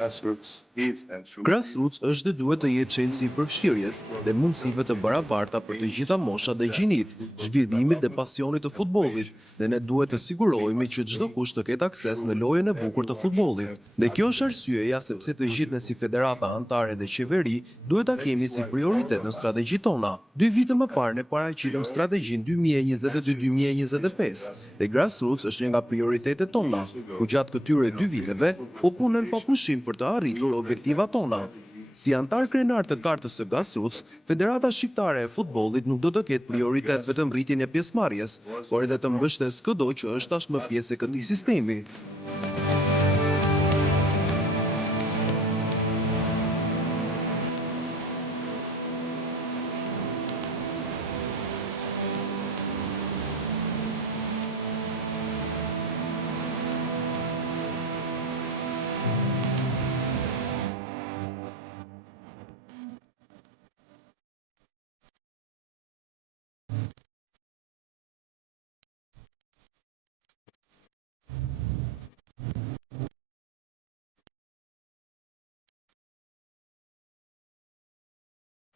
Grassroots është dhe duhet të jetë çelësi i përfshirjes dhe mundësive të barabarta për të gjitha moshat dhe gjinit, zhvillimit dhe pasionit të futbollit, dhe ne duhet të sigurohemi që çdo kush të ketë akses në lojën e bukur të futbollit. Dhe kjo është arsyeja sepse të gjithë ne si federata anëtare dhe qeveri duhet ta kemi si prioritet në strategjitë tona. 2 vite më parë ne paraqitëm strategjinë 2022-2025 dhe Grassroots është një nga prioritetet tona, ku gjatë këtyre 2 viteve po punen pa pushim për të arritur objektivat tona. Si antar krenar të kartës së Grassroots, Federata Shqiptare e Futbollit nuk do të ketë prioritet vetëm rritjen e pjesëmarrjes, por edhe të mbështesë çdo që është tashmë pjesë e këtij sistemi.